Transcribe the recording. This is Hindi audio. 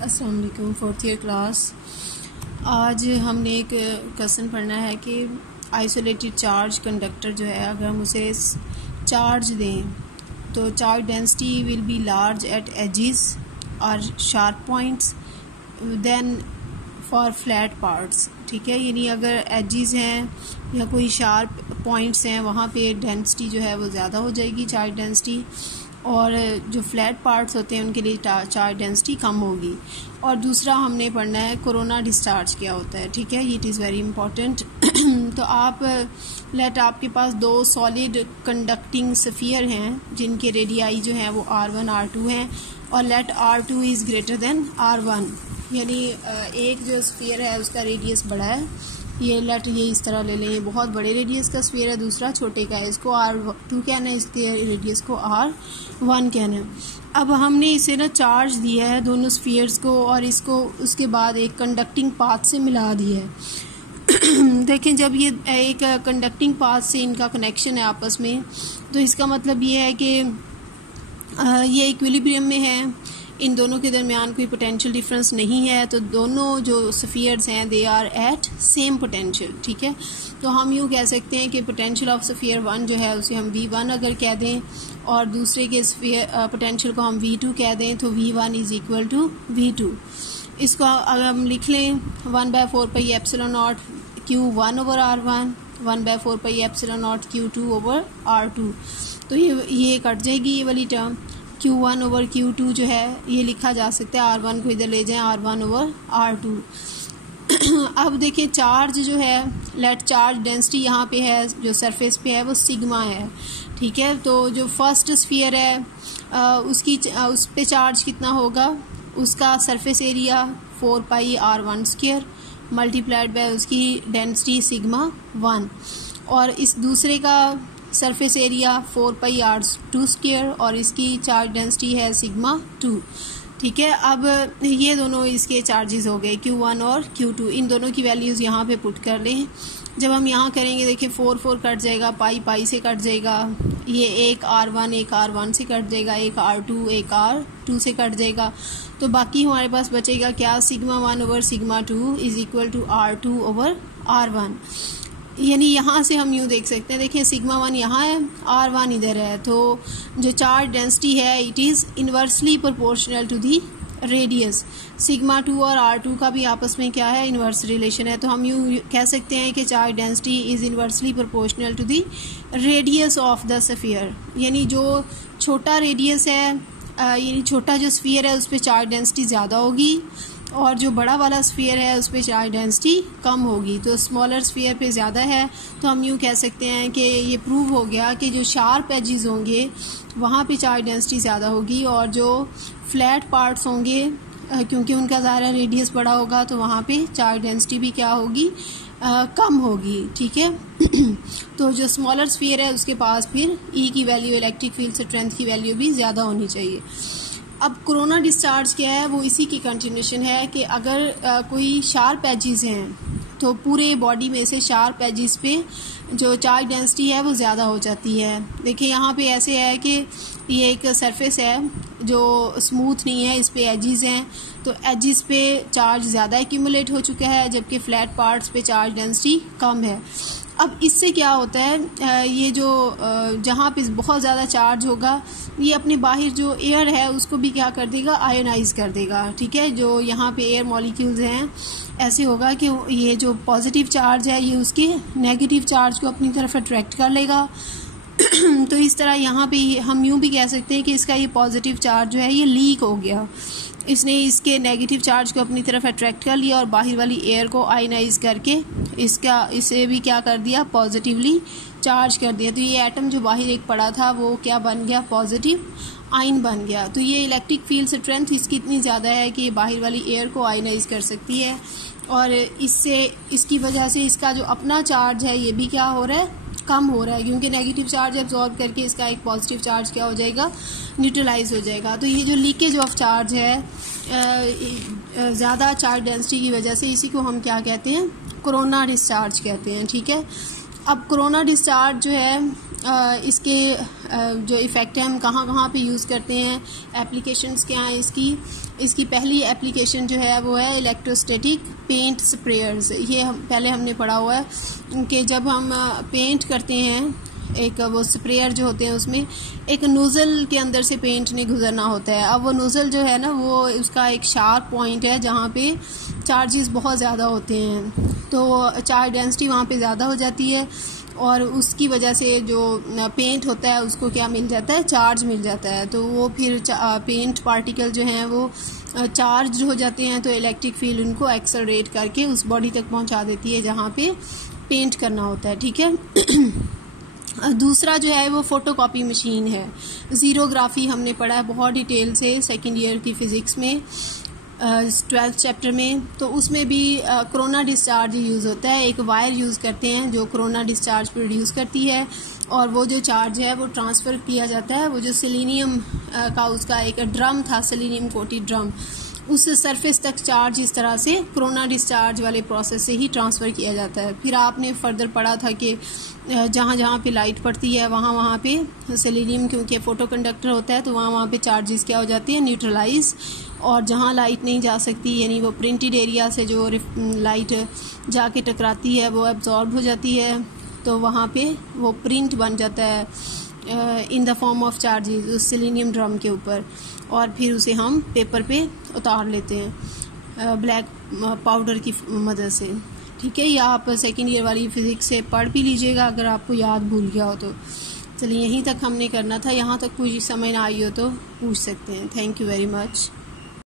अस्सलाम वालेकुम। 4th year class. आज हमने एक क्वेश्चन पढ़ना है कि आइसोलेटेड चार्ज कंडक्टर जो है, अगर हम उसे चार्ज दें तो charge density will be large at edges और sharp points then for flat parts. ठीक है, यानी अगर एजेस हैं या कोई शार्प पॉइंट्स हैं वहाँ पे डेंसिटी जो है वो ज़्यादा हो जाएगी, चार्ज डेंसिटी, और जो फ्लैट पार्ट्स होते हैं उनके लिए चार्ज डेंसिटी कम होगी। और दूसरा हमने पढ़ना है कोरोना डिस्चार्ज क्या होता है। ठीक है, इट इज़ वेरी इंपॉर्टेंट। तो आपके पास दो सॉलिड कंडक्टिंग स्फीयर हैं जिनके रेडियाई जो हैं वो R1 R2 हैं, और late R2 is greater than R1, यानी एक जो स्फीयर है उसका रेडियस बड़ा है, ये इस तरह ले लें, ये बहुत बड़े रेडियस का स्फीयर है, दूसरा छोटे का है, इसको R2 कहना है, इसके रेडियस को R1 कहना है। अब हमने इसे ना चार्ज दिया है दोनों स्फीयर्स को, और इसको उसके बाद एक कंडक्टिंग पाथ से मिला दिया है। देखें, जब ये एक कंडक्टिंग पाथ से इनका कनेक्शन है आपस में, तो इसका मतलब ये है कि ये इक्विलिब्रियम में है, इन दोनों के दरमियान कोई पोटेंशियल डिफरेंस नहीं है, तो दोनों जो स्फीयर्स हैं they are at same potential. ठीक है, तो हम यूँ कह सकते हैं कि पोटेंशियल ऑफ स्फीयर 1 जो है उसे हम V1 अगर कह दें, और दूसरे के स्फीयर पोटेंशियल को हम V2 कह दें, तो V1 is equal to V2। इसको अगर हम लिख लें 1/4πε0 Q1 over R1, 1/4πε0 Q2 over R2, तो ये कट जाएगी ये वाली टर्म। Q1 ओवर Q2 जो है ये लिखा जा सकता है, R1 को इधर ले जाएं, R1 ओवर R2। अब देखिए चार्ज जो है, लेट चार्ज डेंसिटी यहाँ पे है, जो सरफेस पे है वो सिग्मा है। ठीक है, तो जो फर्स्ट स्फीयर है उस पे चार्ज कितना होगा, उसका surface area 4πr1² multiplied by उसकी डेंसिटी सिग्मा 1, और इस दूसरे का सरफेस एरिया 4πr2² और इसकी चार्ज डेंसिटी है सिग्मा 2। ठीक है, अब ये दोनों इसके चार्जेस हो गए Q1 और Q2, इन दोनों की वैल्यूज़ यहाँ पे पुट कर लें। जब हम यहाँ करेंगे देखिए 4 कट जाएगा, पाई से कट जाएगा, ये एक R1 से कट जाएगा, एक R2 से कट जाएगा, तो बाकी हमारे पास बचेगा क्या, sigma 1 over sigma 2 is equal to R2 over R1। यानी यहाँ से हम यूँ देख सकते हैं, देखिए सिग्मा 1 यहाँ है, R1 इधर है, तो जो चार्ज डेंसिटी है it is inversely proportional to the radius. Sigma 2 और R2 का भी आपस में क्या है, इन्वर्स रिलेशन है, तो हम यूँ कह सकते हैं कि charge density is inversely proportional to the radius of the sphere. यानी जो छोटा रेडियस है, यानी छोटा जो स्फीयर है उस पर चार्ज डेंसिटी ज़्यादा होगी, और जो बड़ा वाला स्फीयर है उस पर चार्ज डेंसिटी कम होगी। तो स्मॉलर स्फीयर पे ज़्यादा है, तो हम यूँ कह सकते हैं कि ये प्रूव हो गया कि जो शार्प एजेस होंगे वहाँ पे चार्ज डेंसिटी ज़्यादा होगी, और जो फ्लैट पार्ट्स होंगे क्योंकि उनका ज़्यादा रेडियस बड़ा होगा तो वहाँ पे चार्ज डेंसिटी भी क्या होगी, कम होगी। ठीक है, तो जो स्मॉलर स्फीयर है उसके पास फिर E की वैल्यू, इलेक्ट्रिक फील्ड स्ट्रेंथ की वैल्यू भी ज़्यादा होनी चाहिए। अब कोरोना डिस्चार्ज क्या है, वो इसी की कंटिन्यूशन है कि अगर कोई शार्प एजेस हैं तो पूरे बॉडी में से शार्प एजेस पे जो चार्ज डेंसिटी है वो ज़्यादा हो जाती है। देखिए यहाँ पे ऐसे है कि ये एक सरफेस है जो स्मूथ नहीं है, इस पे एजेस हैं, तो एजेस पे चार्ज ज़्यादा एक्यूमुलेट हो चुका है, जबकि फ्लैट पार्ट्स पे चार्ज डेंसिटी कम है। अब इससे क्या होता है, ये जो जहाँ पे बहुत ज़्यादा चार्ज होगा ये अपने बाहर जो एयर है उसको भी क्या कर देगा, आयोनाइज कर देगा। ठीक है, जो यहाँ पे एयर मॉलिक्यूल्स हैं, ऐसे होगा कि ये जो पॉजिटिव चार्ज है ये उसके नेगेटिव चार्ज को अपनी तरफ अट्रैक्ट कर लेगा। तो इस तरह यहाँ पे हम यूँ भी कह सकते हैं कि इसका ये पॉजिटिव चार्ज जो है ये लीक हो गया, इसने इसके नेगेटिव चार्ज को अपनी तरफ अट्रैक्ट कर लिया और बाहर वाली एयर को आयनाइज करके इसे भी क्या कर दिया, पॉजिटिवली चार्ज कर दिया। तो ये एटम जो बाहर एक पड़ा था वो क्या बन गया, पॉजिटिव आयन बन गया। तो ये इलेक्ट्रिक फील्ड स्ट्रेंथ इसकी इतनी ज़्यादा है कि ये बाहर वाली एयर को आयनाइज कर सकती है, और इसकी वजह से इसका जो अपना चार्ज है ये भी क्या हो रहा है, कम हो रहा है, क्योंकि नेगेटिव चार्ज एब्जॉर्ब करके इसका एक पॉजिटिव चार्ज क्या हो जाएगा, न्यूट्रलाइज हो जाएगा। तो ये जो लीकेज ऑफ चार्ज है ज़्यादा चार्ज डेंसिटी की वजह से, इसी को हम क्या कहते हैं, कोरोना डिस्चार्ज कहते हैं। ठीक है, अब कोरोना डिस्चार्ज जो है इसके जो इफ़ेक्ट है हम कहाँ कहाँ पे यूज़ करते हैं, एप्लीकेशंस क्या हैं इसकी। इसकी पहली एप्लीकेशन जो है वो है इलेक्ट्रोस्टैटिक पेंट स्प्रेयर्स। ये हमने पढ़ा हुआ है कि जब हम पेंट करते हैं, एक वो स्प्रेयर जो होते हैं उसमें एक नोज़ल के अंदर से पेंट नहीं गुजरना होता है। अब वो नोज़ल जो है ना, वो उसका एक शार्प पॉइंट है जहाँ पे चार्जेस बहुत ज़्यादा होते हैं, तो चार्ज डेंसिटी वहाँ पे ज़्यादा हो जाती है और उसकी वजह से जो पेंट होता है उसको क्या मिल जाता है, चार्ज मिल जाता है। तो वो फिर पेंट पार्टिकल जो हैं वो चार्ज हो जाते हैं, तो इलेक्ट्रिक फील्ड उनको एक्सेलरेट करके उस बॉडी तक पहुंचा देती है जहाँ पे पेंट करना होता है। ठीक है। दूसरा जो है वो फोटोकॉपी मशीन है। ज़ीरोग्राफी हमने पढ़ा है बहुत डिटेल से सेकेंड ईयर की फ़िज़िक्स में, 12th चैप्टर में। तो उसमें भी कोरोना डिस्चार्ज यूज़ होता है। एक वायर यूज़ करते हैं जो कोरोना डिस्चार्ज प्रोड्यूस करती है और वो जो चार्ज है वो ट्रांसफ़र किया जाता है। वो जो सेलेनियम का उसका एक ड्रम था, सेलेनियम कोटेड ड्रम, उस सरफेस तक चार्ज इस तरह से कोरोना डिस्चार्ज वाले प्रोसेस से ही ट्रांसफ़र किया जाता है। फिर आपने फर्दर पढ़ा था कि जहाँ जहाँ पे लाइट पड़ती है वहाँ वहाँ पे सेलेनियम क्योंकि फ़ोटो कंडक्टर होता है, तो वहाँ वहाँ पे चार्जेस क्या हो जाती है, न्यूट्रलाइज। और जहाँ लाइट नहीं जा सकती, यानी वो प्रिंटेड एरिया से जो लाइट जाके टकराती है वो एब्जॉर्ब हो जाती है, तो वहाँ पे वो प्रिंट बन जाता है in the form of charges उस सेलेनियम ड्रम के ऊपर, और फिर उसे हम पेपर पे उतार लेते हैं ब्लैक पाउडर की मदद से। ठीक है, या आप सेकेंड ईयर वाली फ़िज़िक्स से पढ़ भी लीजिएगा अगर आपको याद भूल गया हो तो। चलिए, यहीं तक हमने करना था। यहाँ तक कोई समझ ना आई हो तो पूछ सकते हैं। Thank you very much.